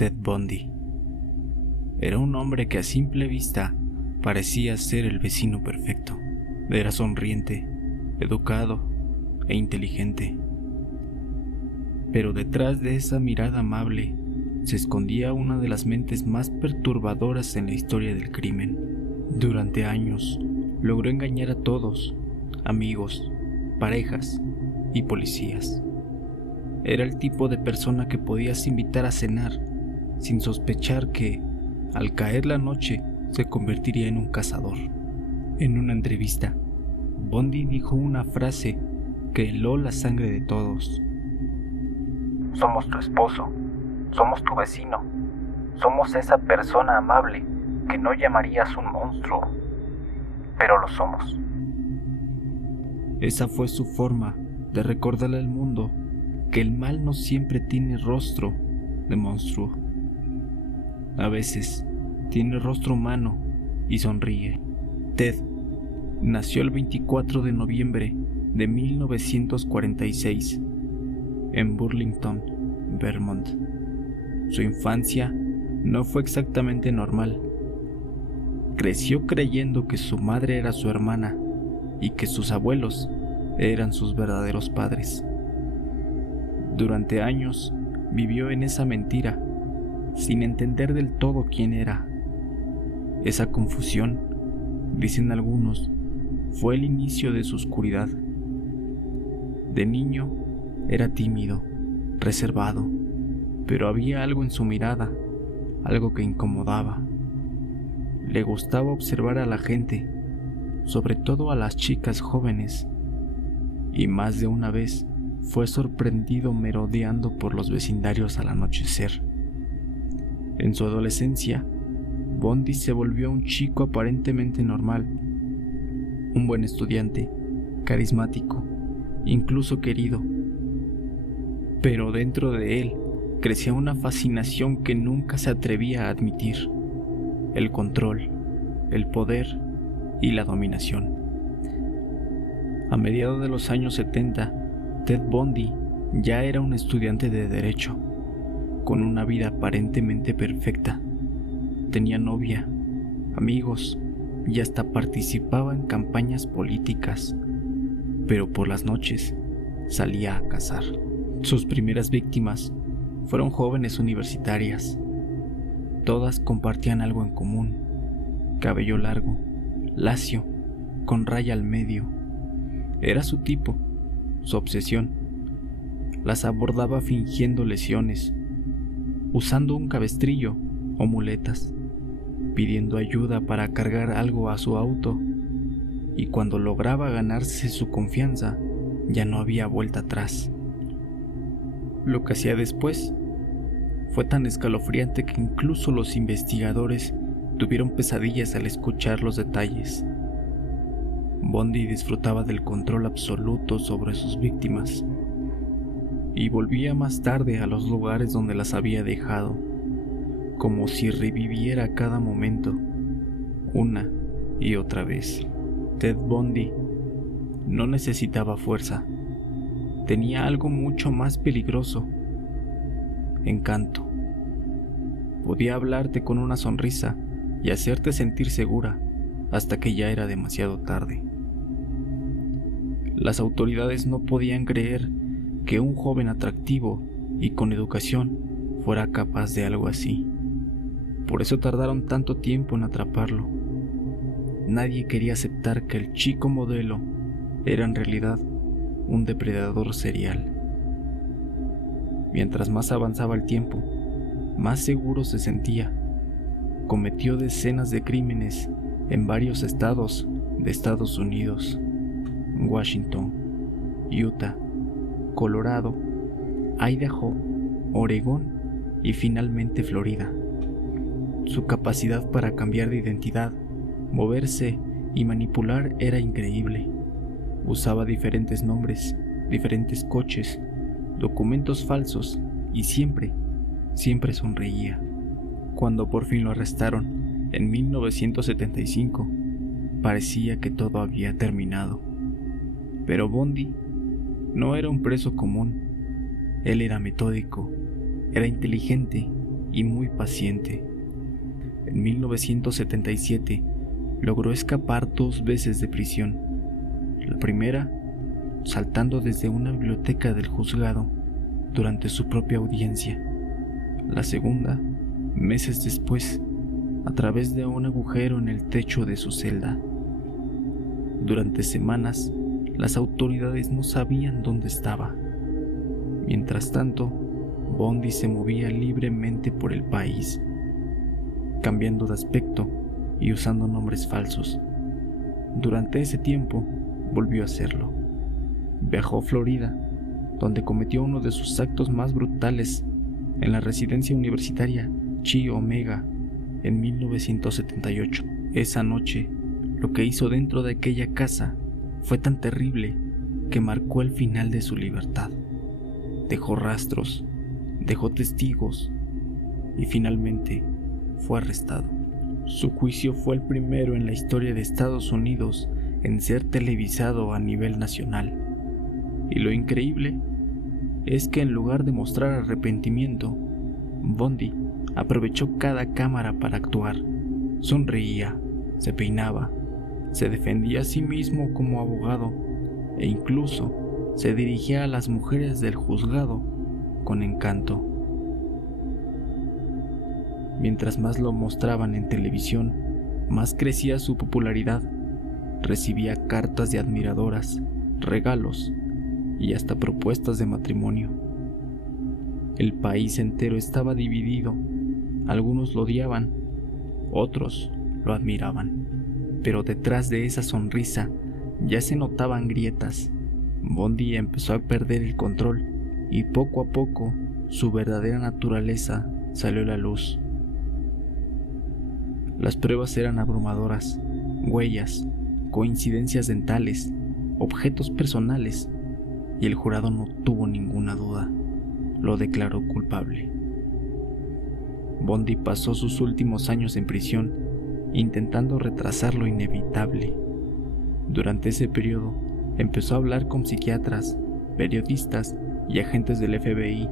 Ted Bundy. Era un hombre que a simple vista parecía ser el vecino perfecto. Era sonriente, educado e inteligente. Pero detrás de esa mirada amable se escondía una de las mentes más perturbadoras en la historia del crimen. Durante años logró engañar a todos, amigos, parejas y policías. Era el tipo de persona que podías invitar a cenar sin sospechar que, al caer la noche, se convertiría en un cazador. En una entrevista, Bundy dijo una frase que heló la sangre de todos. Somos tu esposo, somos tu vecino, somos esa persona amable que no llamarías un monstruo, pero lo somos. Esa fue su forma de recordarle al mundo que el mal no siempre tiene rostro de monstruo. A veces tiene rostro humano y sonríe. Ted nació el 24 de noviembre de 1946 en Burlington, Vermont. Su infancia no fue exactamente normal. Creció creyendo que su madre era su hermana y que sus abuelos eran sus verdaderos padres. Durante años vivió en esa mentira, sin entender del todo quién era. Esa confusión, dicen algunos, fue el inicio de su oscuridad. De niño era tímido, reservado, pero había algo en su mirada, algo que incomodaba. Le gustaba observar a la gente, sobre todo a las chicas jóvenes, y más de una vez fue sorprendido merodeando por los vecindarios al anochecer. En su adolescencia, Bundy se volvió un chico aparentemente normal, un buen estudiante, carismático, incluso querido. Pero dentro de él crecía una fascinación que nunca se atrevía a admitir: el control, el poder y la dominación. A mediados de los años 70, Ted Bundy ya era un estudiante de derecho, con una vida aparentemente perfecta. Tenía novia, amigos y hasta participaba en campañas políticas, pero por las noches salía a cazar. Sus primeras víctimas fueron jóvenes universitarias. Todas compartían algo en común: cabello largo, lacio, con raya al medio. Era su tipo, su obsesión. Las abordaba fingiendo lesiones, usando un cabestrillo o muletas, pidiendo ayuda para cargar algo a su auto, y cuando lograba ganarse su confianza, ya no había vuelta atrás. Lo que hacía después fue tan escalofriante que incluso los investigadores tuvieron pesadillas al escuchar los detalles. Bundy disfrutaba del control absoluto sobre sus víctimas y volvía más tarde a los lugares donde las había dejado, como si reviviera cada momento, una y otra vez. Ted Bundy no necesitaba fuerza, tenía algo mucho más peligroso: encanto. Podía hablarte con una sonrisa y hacerte sentir segura hasta que ya era demasiado tarde. Las autoridades no podían creer que un joven atractivo y con educación fuera capaz de algo así. Por eso tardaron tanto tiempo en atraparlo. Nadie quería aceptar que el chico modelo era en realidad un depredador serial. Mientras más avanzaba el tiempo, más seguro se sentía. Cometió decenas de crímenes en varios estados de Estados Unidos: Washington, Utah, Colorado, Idaho, Oregón y finalmente Florida. Su capacidad para cambiar de identidad, moverse y manipular era increíble. Usaba diferentes nombres, diferentes coches, documentos falsos y siempre sonreía. Cuando por fin lo arrestaron en 1975, parecía que todo había terminado. Pero Bundy no era un preso común. Él era metódico, era inteligente y muy paciente. En 1977 logró escapar 2 veces de prisión. La primera, saltando desde una biblioteca del juzgado durante su propia audiencia. La segunda, meses después, a través de un agujero en el techo de su celda. Durante semanas, las autoridades no sabían dónde estaba. Mientras tanto, Bundy se movía libremente por el país, cambiando de aspecto y usando nombres falsos. Durante ese tiempo, volvió a hacerlo. Viajó a Florida, donde cometió uno de sus actos más brutales en la residencia universitaria Chi Omega en 1978. Esa noche, lo que hizo dentro de aquella casa fue tan terrible que marcó el final de su libertad. Dejó rastros, dejó testigos y finalmente fue arrestado. Su juicio fue el primero en la historia de Estados Unidos en ser televisado a nivel nacional. Y lo increíble es que en lugar de mostrar arrepentimiento, Bundy aprovechó cada cámara para actuar. Sonreía, se peinaba, se defendía a sí mismo como abogado e incluso se dirigía a las mujeres del juzgado con encanto. Mientras más lo mostraban en televisión, más crecía su popularidad. Recibía cartas de admiradoras, regalos y hasta propuestas de matrimonio. El país entero estaba dividido. Algunos lo odiaban, otros lo admiraban. Pero detrás de esa sonrisa ya se notaban grietas. Bundy empezó a perder el control y poco a poco su verdadera naturaleza salió a la luz. Las pruebas eran abrumadoras: huellas, coincidencias dentales, objetos personales, y el jurado no tuvo ninguna duda. Lo declaró culpable. Bundy pasó sus últimos años en prisión intentando retrasar lo inevitable. Durante ese periodo empezó a hablar con psiquiatras, periodistas y agentes del FBI.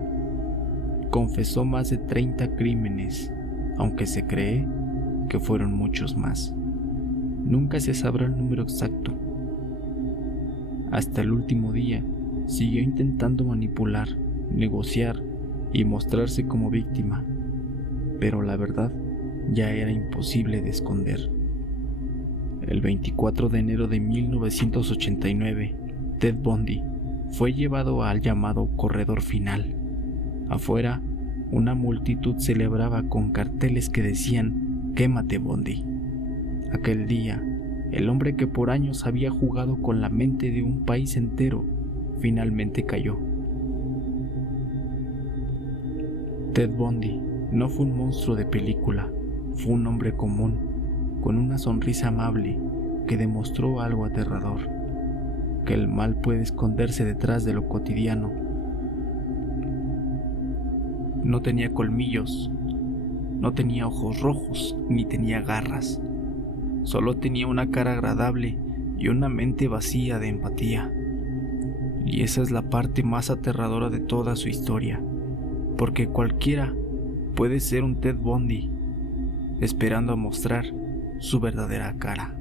Confesó más de 30 crímenes, aunque se cree que fueron muchos más. Nunca se sabrá el número exacto. Hasta el último día, siguió intentando manipular, negociar y mostrarse como víctima, pero la verdad ya era imposible de esconder. El 24 de enero de 1989, Ted Bundy fue llevado al llamado corredor final. Afuera, una multitud celebraba con carteles que decían «Quémate, Bundy». Aquel día, el hombre que por años había jugado con la mente de un país entero, finalmente cayó. Ted Bundy no fue un monstruo de película, fue un hombre común, con una sonrisa amable que demostró algo aterrador: que el mal puede esconderse detrás de lo cotidiano. No tenía colmillos, no tenía ojos rojos, ni tenía garras. Solo tenía una cara agradable y una mente vacía de empatía. Y esa es la parte más aterradora de toda su historia, porque cualquiera puede ser un Ted Bundy, esperando a mostrar su verdadera cara.